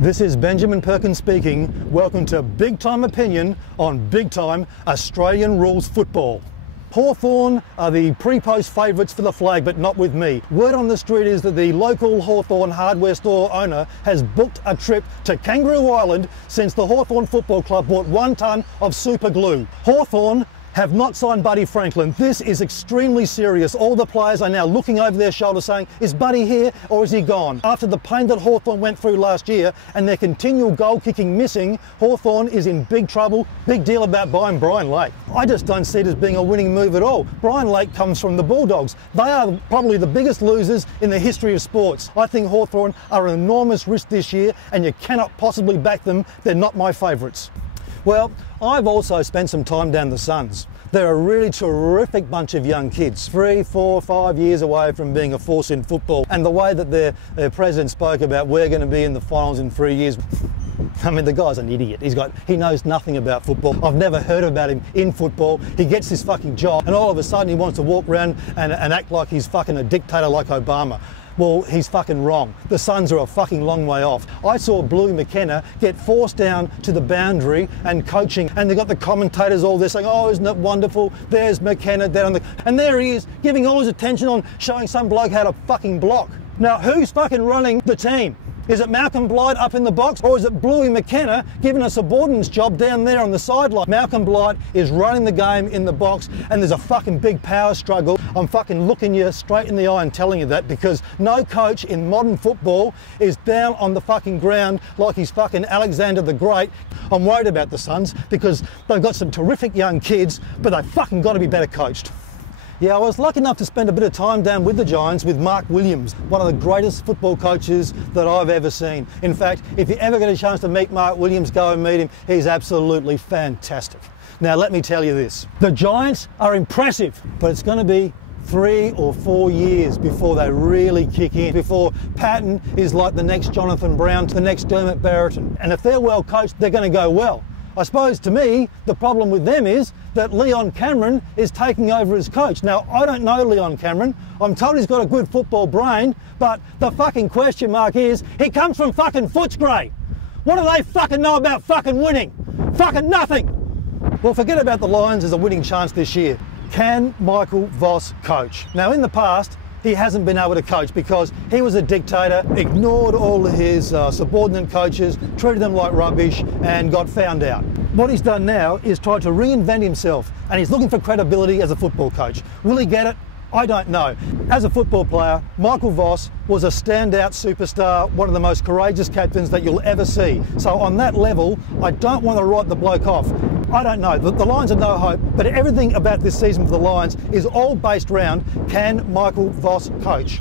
This is Benjamin Perkins speaking. Welcome to Big Time Opinion on Big Time Australian Rules Football. Hawthorn are the pre-post favourites for the flag, but not with me. Word on the street is that the local Hawthorn hardware store owner has booked a trip to Kangaroo Island since the Hawthorn Football Club bought 1 tonne of super glue. Hawthorn have not signed Buddy Franklin. This is extremely serious. All the players are now looking over their shoulder saying, is Buddy here or is he gone? After the pain that Hawthorn went through last year and their continual goal kicking missing, Hawthorn is in big trouble. Big deal about buying Brian Lake. I just don't see it as being a winning move at all. Brian Lake comes from the Bulldogs. They are probably the biggest losers in the history of sports. I think Hawthorn are an enormous risk this year and you cannot possibly back them. They're not my favourites. Well, I've also spent some time down the Suns. They're a really terrific bunch of young kids, 3, 4, 5 years away from being a force in football. And the way that their president spoke about we're going to be in the finals in 3 years. I mean, the guy's an idiot. He knows nothing about football. I've never heard about him in football. He gets this fucking job and all of a sudden he wants to walk around and act like he's fucking a dictator like Obama. Well, he's fucking wrong. The Suns are a fucking long way off. I saw Bluey McKenna get forced down to the boundary and coaching, and they got the commentators all there saying, oh, isn't it wonderful? There's McKenna down the... And there he is, giving all his attention on showing some bloke how to fucking block. Now, who's fucking running the team? Is it Malcolm Blight up in the box, or is it Bluey McKenna giving a subordinate's job down there on the sideline? Malcolm Blight is running the game in the box and there's a fucking big power struggle. I'm fucking looking you straight in the eye and telling you that because no coach in modern football is down on the fucking ground like he's fucking Alexander the Great. I'm worried about the Suns because they've got some terrific young kids, but they've fucking got to be better coached. Yeah, I was lucky enough to spend a bit of time down with the Giants with Mark Williams, one of the greatest football coaches that I've ever seen. In fact, if you ever get a chance to meet Mark Williams, go and meet him. He's absolutely fantastic. Now, let me tell you this. The Giants are impressive, but it's going to be 3 or 4 years before they really kick in, before Patton is like the next Jonathan Brown, the next Dermot Brereton. And if they're well coached, they're going to go well. I suppose to me, the problem with them is that Leon Cameron is taking over as coach. Now, I don't know Leon Cameron. I'm told he's got a good football brain, but the fucking question mark is, he comes from fucking Footscray. What do they fucking know about fucking winning? Fucking nothing. Well, forget about the Lions as a winning chance this year. Can Michael Voss coach? Now, in the past, he hasn't been able to coach because he was a dictator, ignored all of his subordinate coaches, treated them like rubbish and got found out. What he's done now is try to reinvent himself and he's looking for credibility as a football coach. Will he get it? I don't know. As a football player, Michael Voss was a standout superstar, one of the most courageous captains that you'll ever see. So on that level, I don't want to write the bloke off. I don't know. The Lions are no hope, but everything about this season for the Lions is all based around, can Michael Voss coach?